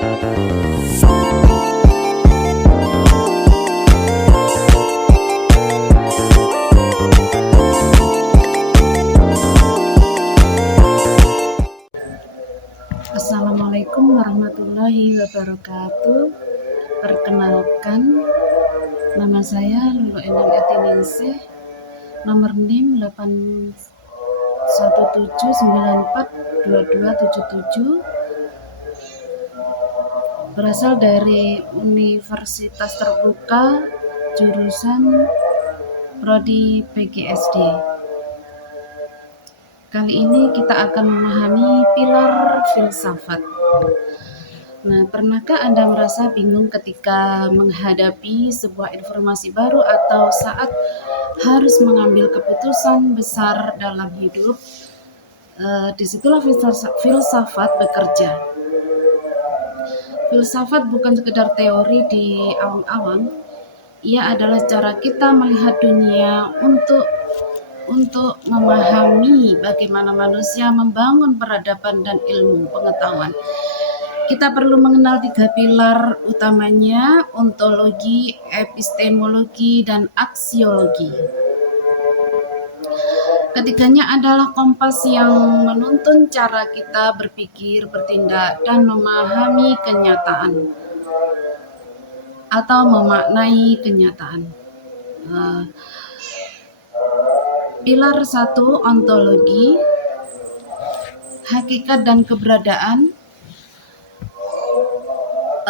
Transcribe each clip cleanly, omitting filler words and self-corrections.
Assalamualaikum warahmatullahi wabarakatuh. Perkenalkan, nama saya Lulu Endang Etiningsih, nomor NIM 817942277, berasal dari Universitas Terbuka, jurusan Prodi PGSD. Kali ini kita akan memahami pilar filsafat. Nah, pernahkah Anda merasa bingung ketika menghadapi sebuah informasi baru atau saat harus mengambil keputusan besar dalam hidup? Disitulah filsafat bekerja. Filsafat bukan sekedar teori di awang-awang, ia adalah cara kita melihat dunia untuk memahami bagaimana manusia membangun peradaban dan ilmu pengetahuan. Kita perlu mengenal 3 pilar utamanya: ontologi, epistemologi, dan aksiologi. Ketiganya adalah kompas yang menuntun cara kita berpikir, bertindak, dan memahami kenyataan atau memaknai kenyataan. Pilar 1, ontologi, hakikat dan keberadaan.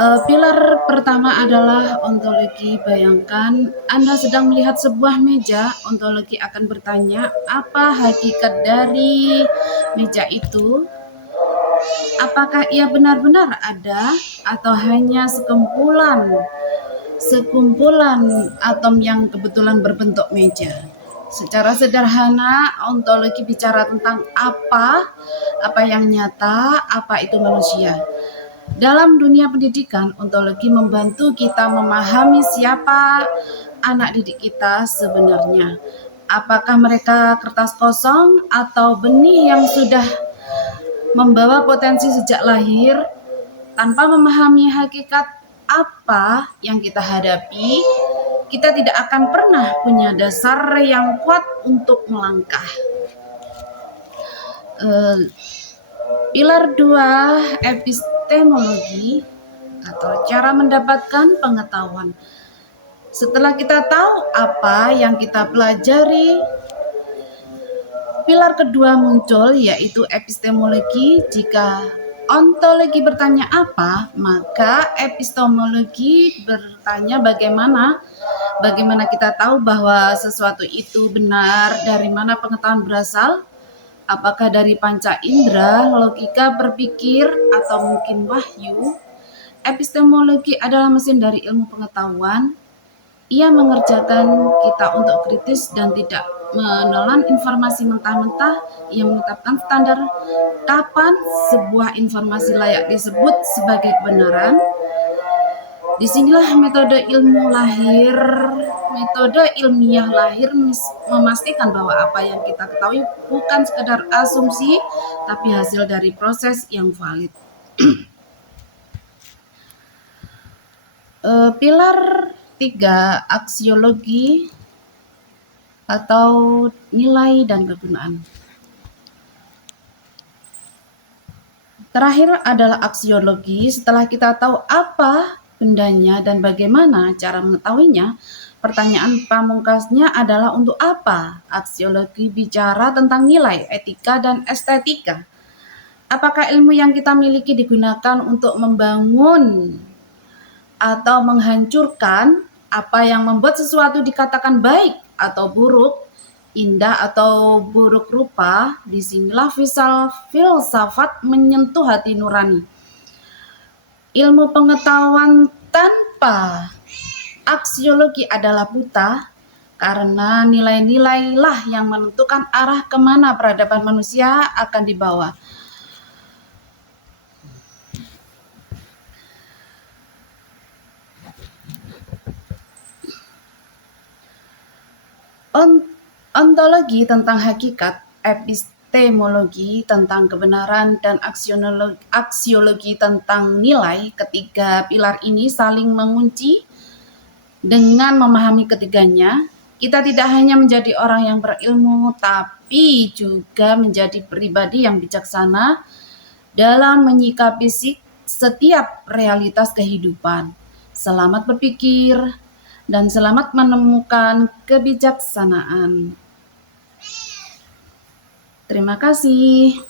Pilar pertama adalah ontologi. Bayangkan Anda sedang melihat sebuah meja. Ontologi akan bertanya, apa hakikat dari meja itu? Apakah ia benar-benar ada atau hanya sekumpulan atom yang kebetulan berbentuk meja? Secara sederhana, ontologi bicara tentang apa yang nyata, apa itu manusia. Dalam dunia pendidikan, ontologi membantu kita memahami siapa anak didik kita sebenarnya. Apakah mereka kertas kosong atau benih yang sudah membawa potensi sejak lahir? Tanpa memahami hakikat apa yang kita hadapi, kita tidak akan pernah punya dasar yang kuat untuk melangkah. Pilar 2, epistemologi atau cara mendapatkan pengetahuan. Setelah kita tahu apa yang kita pelajari, pilar kedua muncul, yaitu epistemologi. Jika ontologi bertanya apa, maka epistemologi bertanya bagaimana kita tahu bahwa sesuatu itu benar, dari mana pengetahuan berasal. Apakah dari panca indera, logika berpikir, atau mungkin wahyu? Epistemologi adalah mesin dari ilmu pengetahuan. Ia mengerjakan kita untuk kritis dan tidak menelan informasi mentah-mentah. Ia menetapkan standar kapan sebuah informasi layak disebut sebagai kebenaran. Disinilah metode ilmiah lahir, memastikan bahwa apa yang kita ketahui bukan sekedar asumsi, tapi hasil dari proses yang valid. Pilar 3, aksiologi atau nilai dan kegunaan. Terakhir adalah aksiologi. Setelah kita tahu apa bendanya dan bagaimana cara mengetahuinya, pertanyaan pamungkasnya adalah untuk apa? Aksiologi bicara tentang nilai, etika, dan estetika. Apakah ilmu yang kita miliki digunakan untuk membangun atau menghancurkan? Apa yang membuat sesuatu dikatakan baik atau buruk, indah atau buruk rupa? Disinilah filsafat menyentuh hati nurani. Ilmu pengetahuan tanpa aksiologi adalah buta, karena nilai-nilai lah yang menentukan arah kemana peradaban manusia akan dibawa. Ontologi tentang hakikat, epistemologi tentang kebenaran dan aksiologi tentang nilai. Ketiga pilar ini saling mengunci. Dengan memahami ketiganya, kita tidak hanya menjadi orang yang berilmu, tapi juga menjadi pribadi yang bijaksana dalam menyikapi setiap realitas kehidupan. Selamat berpikir dan selamat menemukan kebijaksanaan. Terima kasih.